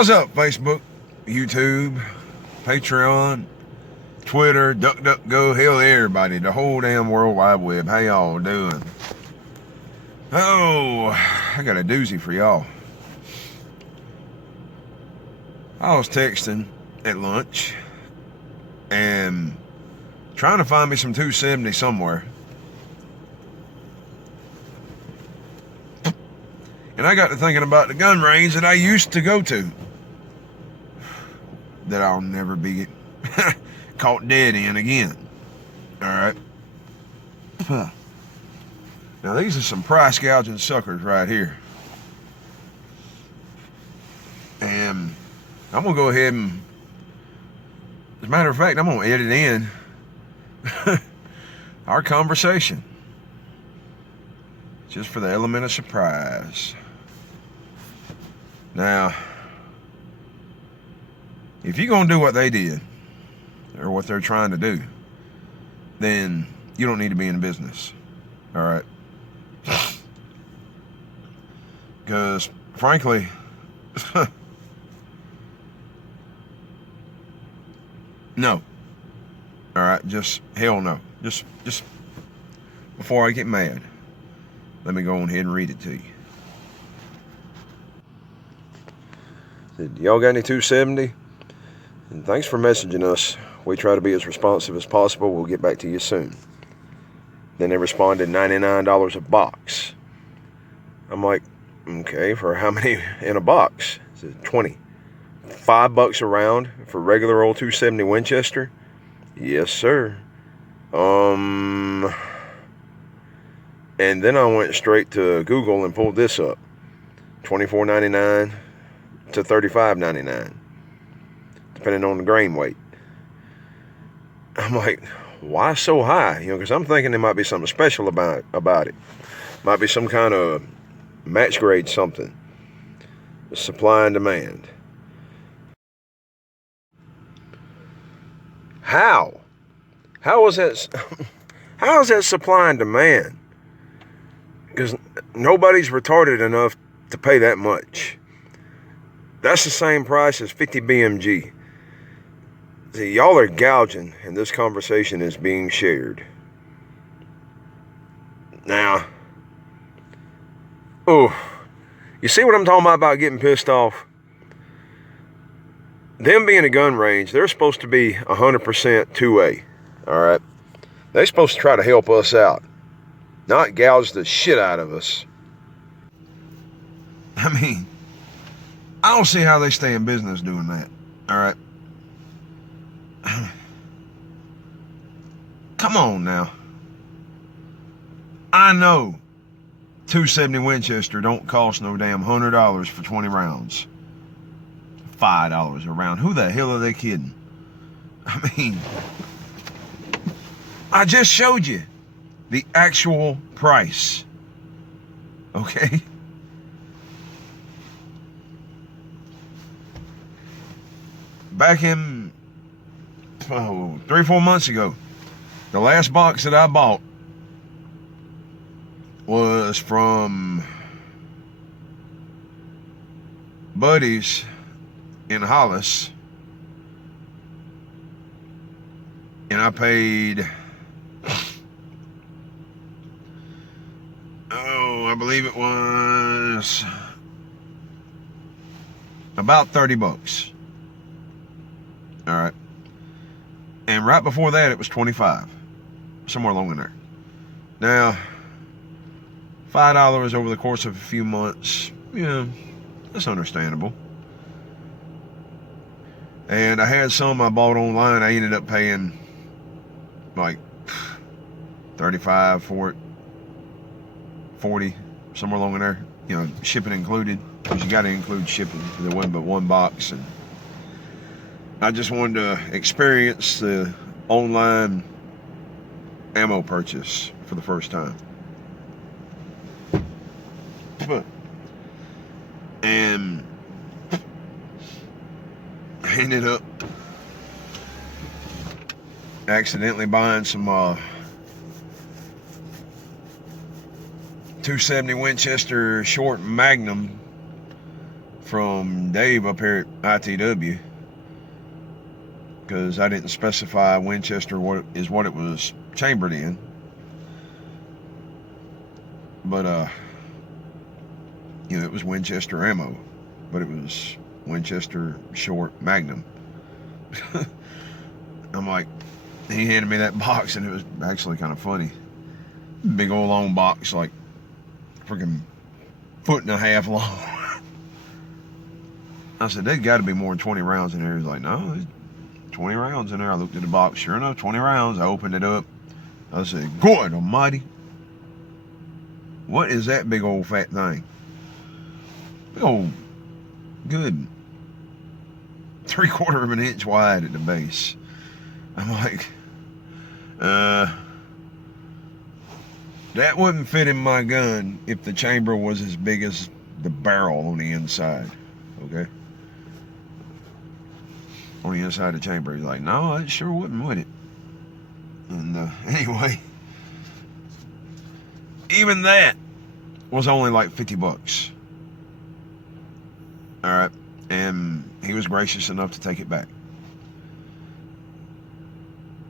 What's up, Facebook, YouTube, Patreon, Twitter, DuckDuckGo, hell, everybody, the whole damn World Wide Web. How y'all doing? Oh, I got a doozy for y'all. I was texting at lunch and trying to find me some 270 somewhere. And I got to thinking about the gun range that I used to go to, that I'll never be caught dead in again. All right. Now these are some price gouging suckers right here. And I'm gonna go ahead and, as a matter of fact, I'm gonna edit in our conversation, just for the element of surprise. Now, if you're gonna do what they did, or what they're trying to do, then you don't need to be in business. All right? Because, frankly, no. All right, just hell no. Just before I get mad, let me go on ahead and read it to you. Y'all got any 270? And thanks for messaging us. We try to be as responsive as possible. We'll get back to you soon. Then they responded, $99 a box. I'm like, okay, for how many in a box? Is it 20? $5 a round for regular old 270 Winchester? Yes, sir. And then I went straight to Google and pulled this up. $24.99 to $35.99, depending on the grain weight. I'm like, why so high? You know, because I'm thinking there might be something special about it. Might be some kind of match grade something. Supply and demand. How is that? How is that supply and demand? Because nobody's retarded enough to pay that much. That's the same price as 50 BMG. See, y'all are gouging, and this conversation is being shared. Now, you see what I'm talking about getting pissed off? Them being a gun range, they're supposed to be 100% 2A, all right? They're supposed to try to help us out, not gouge the shit out of us. I mean, I don't see how they stay in business doing that, all right? Come on now. I know 270 Winchester don't cost no damn $100 for 20 rounds. $5 a round. Who the hell are they kidding? I mean, I just showed you the actual price. Okay? Back in 3-4 months ago, the last box that I bought was from buddies in Hollis, and I paid, I believe it was about $30. All right. And right before that, it was 25, somewhere along in there. Now, $5 over the course of a few months, yeah, that's understandable. And I had some I bought online. I ended up paying like $35 for it, $40, somewhere along in there. You know, shipping included, because you got to include shipping. There wasn't but one box, and I just wanted to experience the online ammo purchase for the first time. And I ended up accidentally buying some 270 Winchester short Magnum from Dave up here at ITW, because I didn't specify Winchester what it was chambered in. But it was Winchester ammo, but it was Winchester short Magnum. I'm like, he handed me that box, and it was actually kind of funny. Big old long box, like freaking 1.5 feet long. I said, there's got to be more than 20 rounds in there. He's like, no, there's 20 rounds in there. I looked at the box. Sure enough, 20 rounds. I opened it up. I said, God almighty. What is that big old fat thing? Big old, good 3/4 of an inch wide at the base. I'm like, that wouldn't fit in my gun if the chamber was as big as the barrel on the inside. Okay? On the inside of the chamber. He's like, no, it sure wouldn't, would it? And anyway, even that was only like $50. All right, and he was gracious enough to take it back.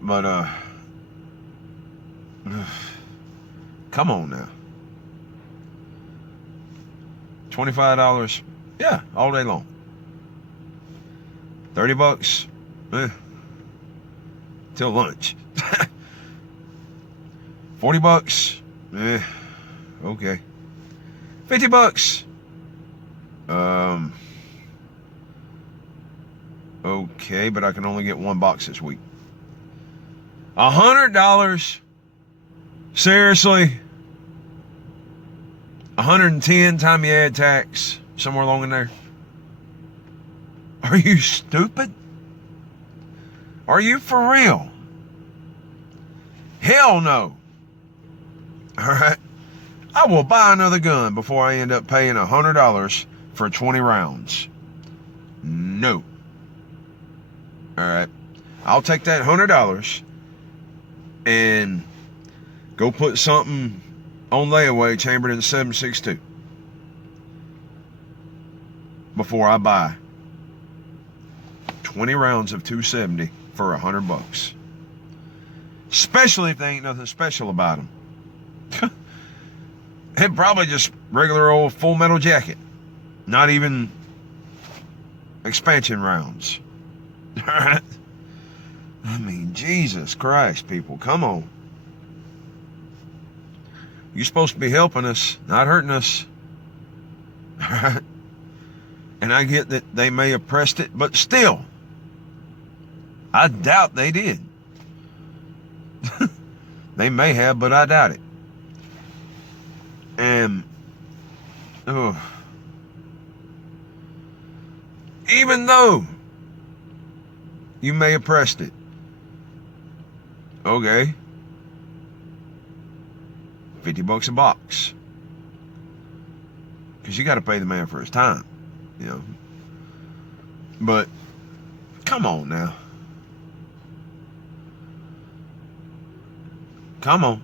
But come on now, $25, yeah, all day long. $30, till lunch. $40, okay. $50, okay, but I can only get 1 box this week. $100, seriously? 110 time you add tax, somewhere along in there. Are you stupid? Are you for real? Hell no. All right. I will buy another gun before I end up paying $100 for 20 rounds. No. All right. I'll take that $100 and go put something on layaway chambered in 7.62 before I buy 20 rounds of 270 for $100. Especially if there ain't nothing special about them. And probably just regular old Full Metal Jacket. Not even expansion rounds. Alright? I mean, Jesus Christ, people, come on. You're supposed to be helping us, not hurting us. Alright? And I get that they may have pressed it, but still, I doubt they did. They may have, but I doubt it. And even though you may have pressed it, okay, $50 a box, because you got to pay the man for his time, you know. But come on now. Come on.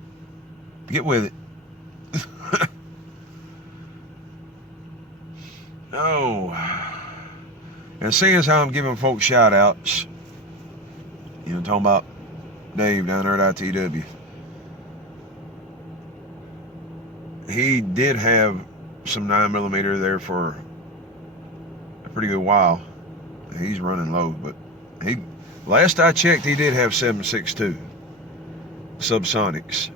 Get with it. Oh. And seeing as how I'm giving folks shout outs, you know, talking about Dave down there at ITW. He did have some 9mm there for a pretty good while. He's running low, but last I checked, he did have 7.62 subsonics.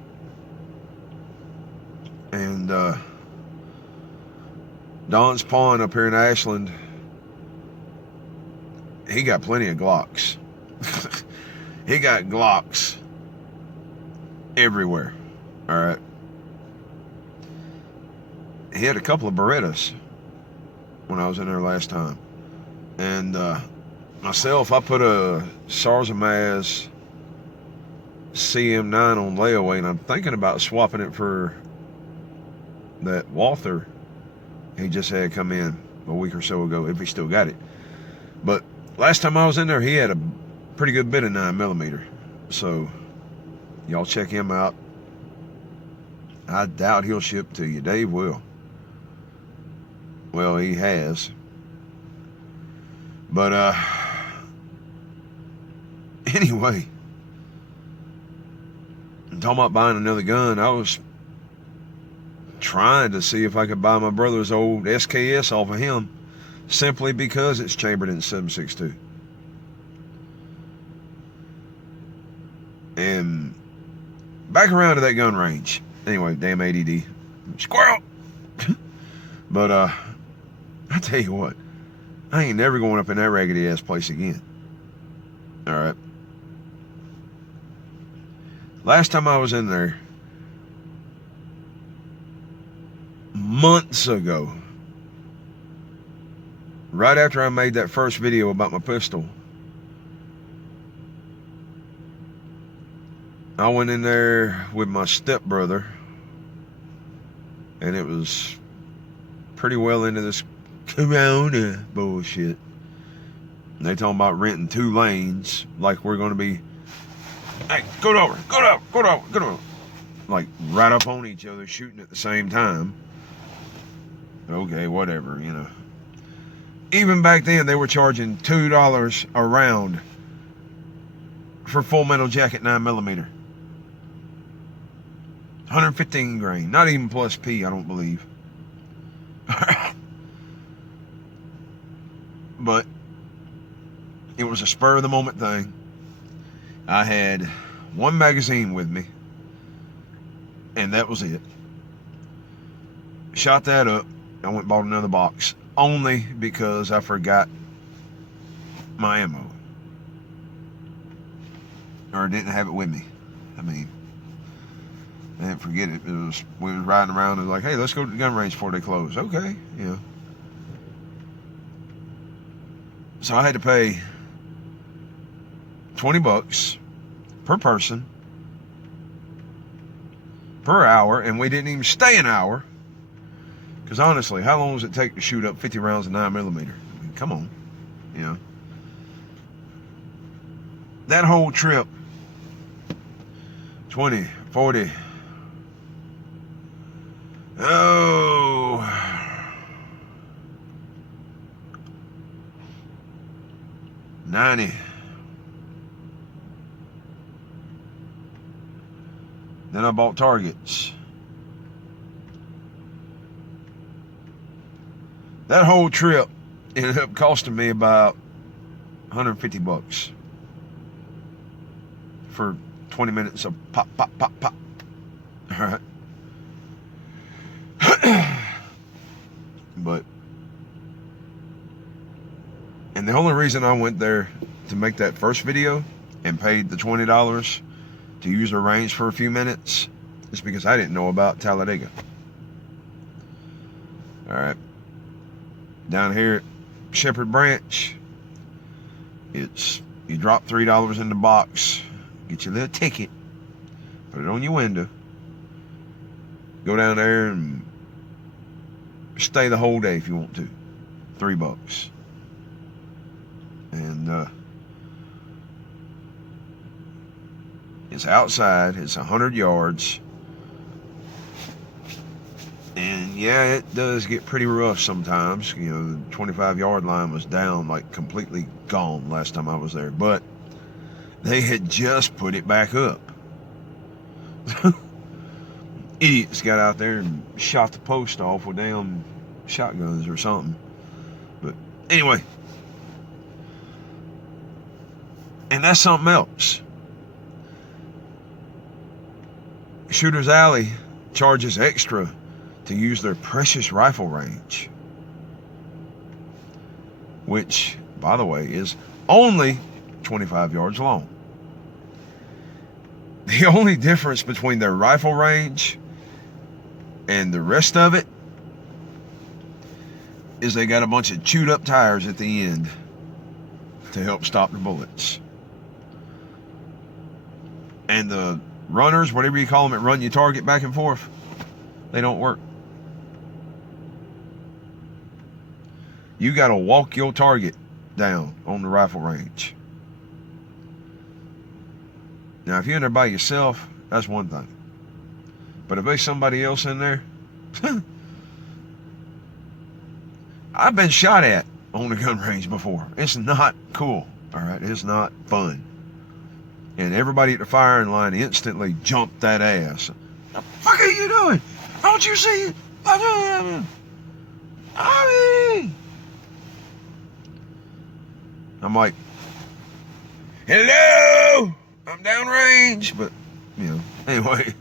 And Don's Pawn up here in Ashland, he got plenty of Glocks. He got Glocks everywhere. All right. He had a couple of Berettas when I was in there last time. And myself, I put a Sarzamaz CM9 on layaway, and I'm thinking about swapping it for that Walther he just had come in a week or so ago, if he still got it. But last time I was in there, he had a pretty good bit of 9mm. So y'all check him out. I doubt he'll ship to you. Dave will. Well, he has. But anyway, I'm talking about buying another gun. I was trying to see if I could buy my brother's old SKS off of him, simply because it's chambered in 7.62. And back around to that gun range. Anyway, damn ADD. Squirrel! But I tell you what, I ain't never going up in that raggedy ass place again. Alright. Last time I was in there, months ago, right after I made that first video about my pistol, I went in there with my stepbrother, and it was pretty well into this Corona bullshit. And they talking about renting 2 lanes, like we're gonna be, hey, go over, like right up on each other, shooting at the same time. Okay, whatever, you know. Even back then, they were charging $2 a round for Full Metal Jacket 9mm. 115 grain, not even plus P, I don't believe. But it was a spur of the moment thing. I had 1 magazine with me, and that was it. Shot that up. I went and bought another box, only because I forgot my ammo, or didn't have it with me. I mean, I didn't forget it. We was riding around and like, hey, let's go to the gun range before they close. Okay, you know. So I had to pay $20 per person per hour, and we didn't even stay an hour. Because honestly, how long does it take to shoot up 50 rounds of 9mm? I mean, come on, you know. That whole trip, 20, 40, oh, 90. Then I bought targets. That whole trip ended up costing me about $150 for 20 minutes of pop, pop, pop, pop. All right. And the only reason I went there to make that first video and paid the $20 to use the range for a few minutes is because I didn't know about Talladega. All right. Down here at Shepherd Branch, it's, you drop $3 in the box, get your little ticket, put it on your window, go down there and stay the whole day if you want to. $3. And it's outside, it's 100 yards. And yeah, it does get pretty rough sometimes. You know, the 25-yard line was down, like completely gone last time I was there. But they had just put it back up. Idiots got out there and shot the post off with damn shotguns or something. But anyway. And that's something else. Shooter's Alley charges extra to use their precious rifle range, which, by the way, is only 25 yards long. The only difference between their rifle range and the rest of it is they got a bunch of chewed up tires at the end to help stop the bullets. And the runners, whatever you call them, that run your target back and forth, they don't work. You got to walk your target down on the rifle range. Now, if you're in there by yourself, that's one thing. But if there's somebody else in there, I've been shot at on the gun range before. It's not cool, all right? It's not fun. And everybody at the firing line instantly jumped that ass. The fuck are you doing? Don't you see it? I'm like, hello, I'm downrange. But, you know, anyway,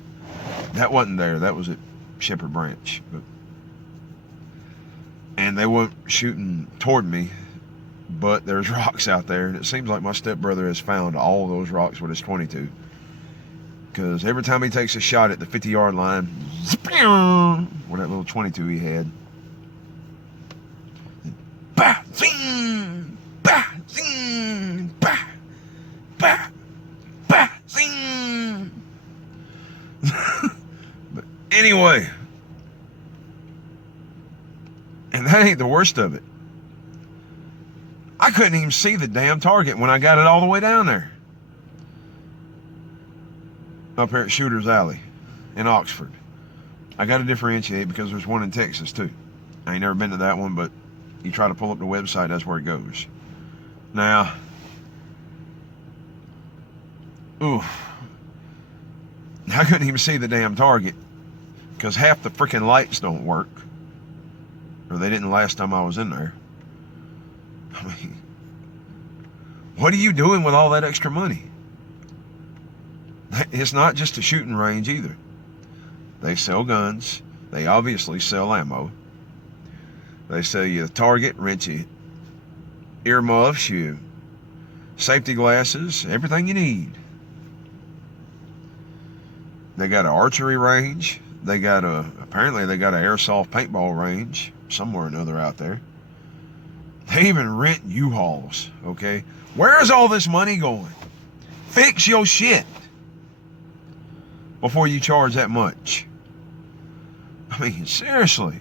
that wasn't there. That was at Shepherd Branch. And they weren't shooting toward me, but there's rocks out there. And it seems like my stepbrother has found all those rocks with his .22. Because every time he takes a shot at the 50-yard line, with that little .22 he had, bah, zing, bah, zing, bah, bah, bah, zing. But anyway, and that ain't the worst of it. I couldn't even see the damn target when I got it all the way down there. Up here at Shooter's Alley in Oxford. I got to differentiate because there's one in Texas too. I ain't never been to that one, but you try to pull up the website, that's where it goes. Now, I couldn't even see the damn target because half the freaking lights don't work. Or they didn't last time I was in there. I mean, what are you doing with all that extra money? It's not just a shooting range either. They sell guns. They obviously sell ammo. They sell you a target, rent you earmuffs, you safety glasses, everything you need. They got an archery range. Apparently they got an airsoft paintball range somewhere or another out there. They even rent U-Hauls, okay? Where is all this money going? Fix your shit before you charge that much. I mean, seriously.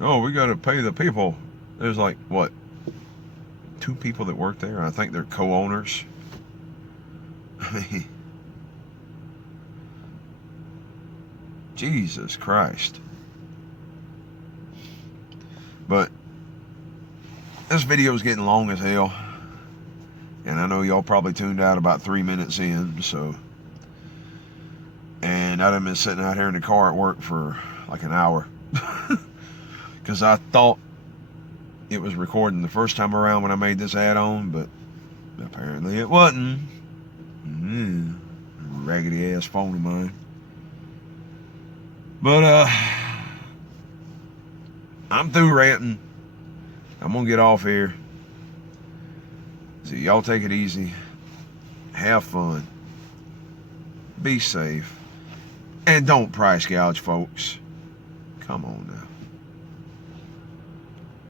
Oh, we got to pay the people. There's like, what, 2 people that work there? I think they're co-owners. I mean, Jesus Christ. But this video is getting long as hell. And I know y'all probably tuned out about 3 minutes in, so. And I've been sitting out here in the car at work for like an hour. Because I thought it was recording the first time around when I made this add-on, but apparently it wasn't. Raggedy ass phone of mine. But I'm through ranting. I'm gonna get off here. So y'all take it easy. Have fun. Be safe. And don't price gouge, folks. Come on now.